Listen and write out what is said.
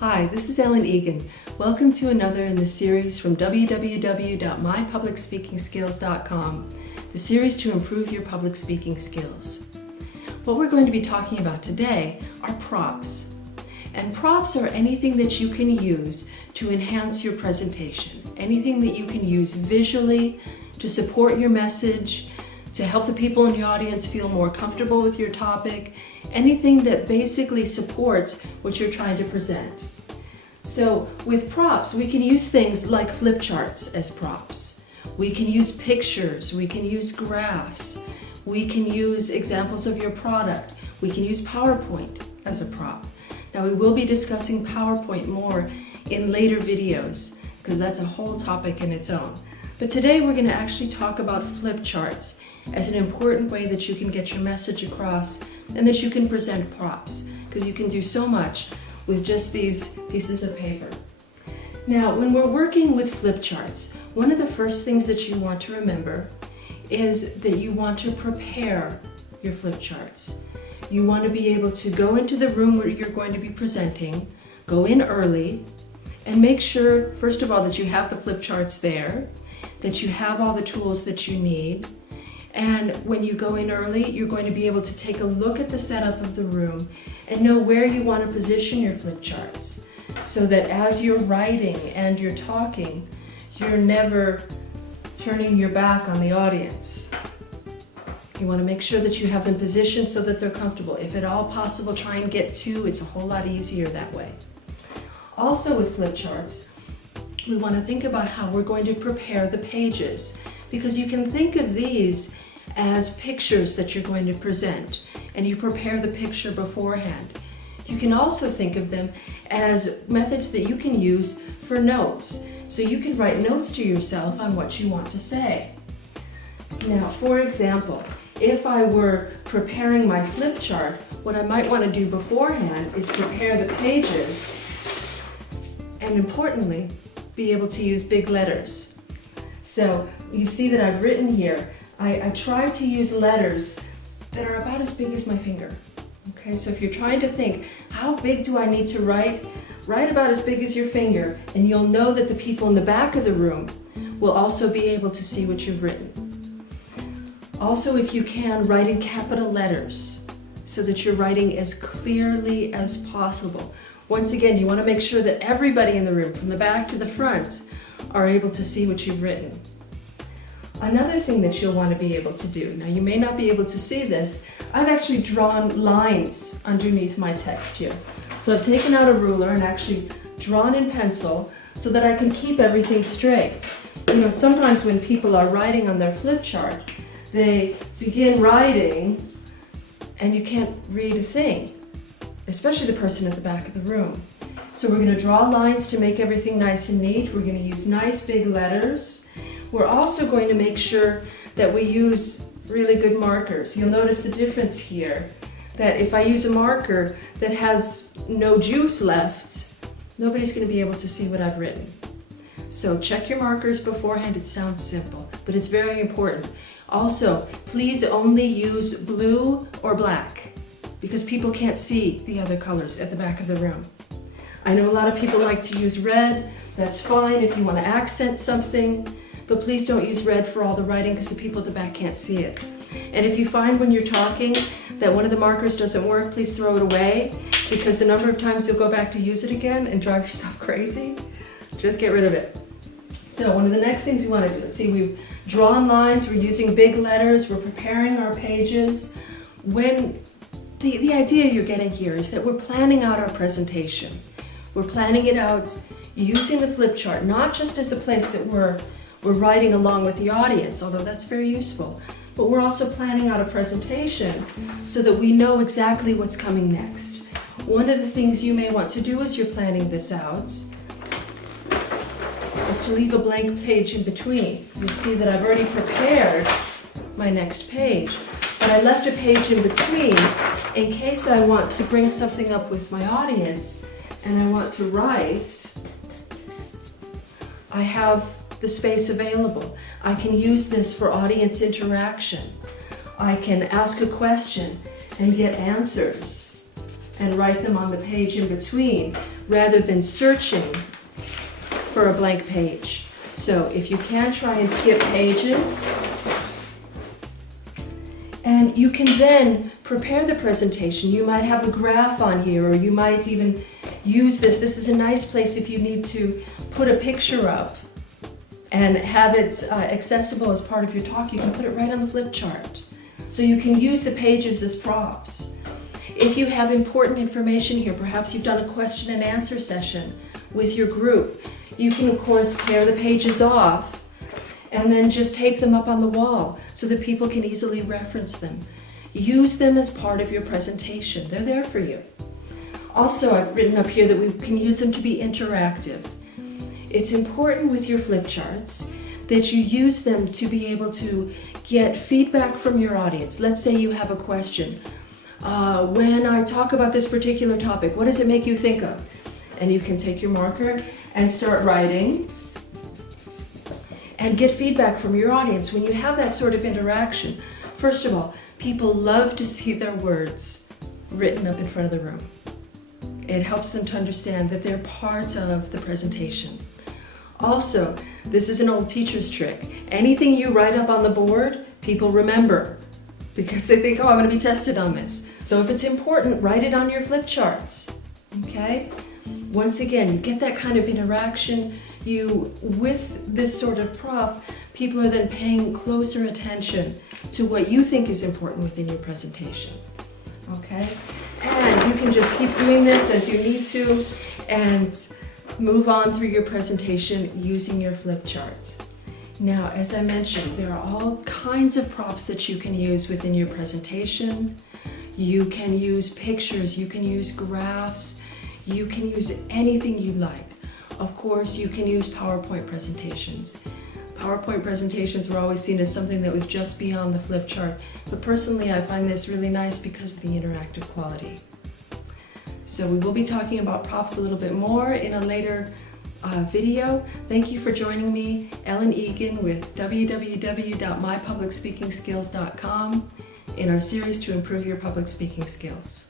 Hi, this is Ellen Egan. Welcome to another in the series from www.mypublicspeakingskills.com, the series to improve your public speaking skills. What we're going to be talking about today are props. And props are anything that you can use to enhance your presentation, anything that you can use visually to support your message, to help the people in your audience feel more comfortable with your topic, anything that basically supports what you're trying to present. So with props, we can use things like flip charts as props. We can use pictures, we can use graphs, we can use examples of your product, we can use PowerPoint as a prop. Now we will be discussing PowerPoint more in later videos because that's a whole topic in its own. But today we're going to actually talk about flip charts as an important way that you can get your message across and that you can present props, because you can do so much with just these pieces of paper. Now, when we're working with flip charts, one of the first things that you want to remember is that you want to prepare your flip charts. You want to be able to go into the room where you're going to be presenting, go in early, and make sure, first of all, that you have the flip charts there, that you have all the tools that you need. And when you go in early, you're going to be able to take a look at the setup of the room and know where you want to position your flip charts, so that as you're writing and you're talking, you're never turning your back on the audience. You want to make sure that you have them positioned so that they're comfortable. If at all possible, try and get two. It's a whole lot easier that way. Also with flip charts, we want to think about how we're going to prepare the pages, because you can think of these as pictures that you're going to present, and you prepare the picture beforehand. You can also think of them as methods that you can use for notes. So you can write notes to yourself on what you want to say. Now, for example, if I were preparing my flip chart, what I might want to do beforehand is prepare the pages, and importantly, be able to use big letters. So you see that I've written here, I try to use letters that are about as big as my finger. Okay, so if you're trying to think, how big do I need to write? Write about as big as your finger, and you'll know that the people in the back of the room will also be able to see what you've written. Also, if you can, write in capital letters so that you're writing as clearly as possible. Once again, you want to make sure that everybody in the room, from the back to the front, are able to see what you've written. Another thing that you'll want to be able to do, now you may not be able to see this, I've actually drawn lines underneath my text here. So I've taken out a ruler and actually drawn in pencil so that I can keep everything straight. You know, sometimes when people are writing on their flip chart, they begin writing and you can't read a thing, especially the person at the back of the room. So we're going to draw lines to make everything nice and neat. We're going to use nice big letters. We're also going to make sure that we use really good markers. You'll notice the difference here, that if I use a marker that has no juice left, nobody's going to be able to see what I've written. So check your markers beforehand. It sounds simple, but it's very important. Also, please only use blue or black, because people can't see the other colors at the back of the room. I know a lot of people like to use red. That's fine if you want to accent something, but please don't use red for all the writing because the people at the back can't see it. And if you find when you're talking that one of the markers doesn't work, please throw it away, because the number of times you'll go back to use it again and drive yourself crazy, just get rid of it. So one of the next things we want to do, let's see, we've drawn lines, we're using big letters, we're preparing our pages. When the idea you're getting here is that we're planning out our presentation. We're planning it out using the flip chart, not just as a place that we're writing along with the audience, although that's very useful, but we're also planning out a presentation so that we know exactly what's coming next. One of the things you may want to do as you're planning this out is to leave a blank page in between. You'll see that I've already prepared my next page, but I left a page in between in case I want to bring something up with my audience and I want to write. I have the space available. I can use this for audience interaction. I can ask a question and get answers. and write them on the page in between rather than searching for a blank page. So if you can, try and skip pages. And you can then prepare the presentation. You might have a graph on here, or you might even use this. This is a nice place if you need to put a picture up and have it accessible as part of your talk. You can put it right on the flip chart. So you can use the pages as props. If you have important information here, perhaps you've done a question and answer session with your group, you can of course tear the pages off and then just tape them up on the wall so that people can easily reference them. Use them as part of your presentation. They're there for you. Also, I've written up here that we can use them to be interactive. It's important with your flip charts that you use them to be able to get feedback from your audience. Let's say you have a question. When I talk about this particular topic, what does it make you think of? And you can take your marker and start writing and get feedback from your audience. When you have that sort of interaction, first of all, people love to see their words written up in front of the room. It helps them to understand that they're part of the presentation. Also, this is an old teacher's trick. Anything you write up on the board, people remember because they think, oh, I'm going to be tested on this. So if it's important, write it on your flip charts, okay? Once again, you get that kind of interaction. With this sort of prop, people are then paying closer attention to what you think is important within your presentation, okay? And you can just keep doing this as you need to and move on through your presentation using your flip charts. Now, as I mentioned, there are all kinds of props that you can use within your presentation. You can use pictures, you can use graphs, you can use anything you like. Of course, you can use PowerPoint presentations. PowerPoint presentations were always seen as something that was just beyond the flip chart, but personally I find this really nice because of the interactive quality. So we will be talking about props a little bit more in a later video. Thank you for joining me, Ellen Egan with www.mypublicspeakingskills.com in our series to improve your public speaking skills.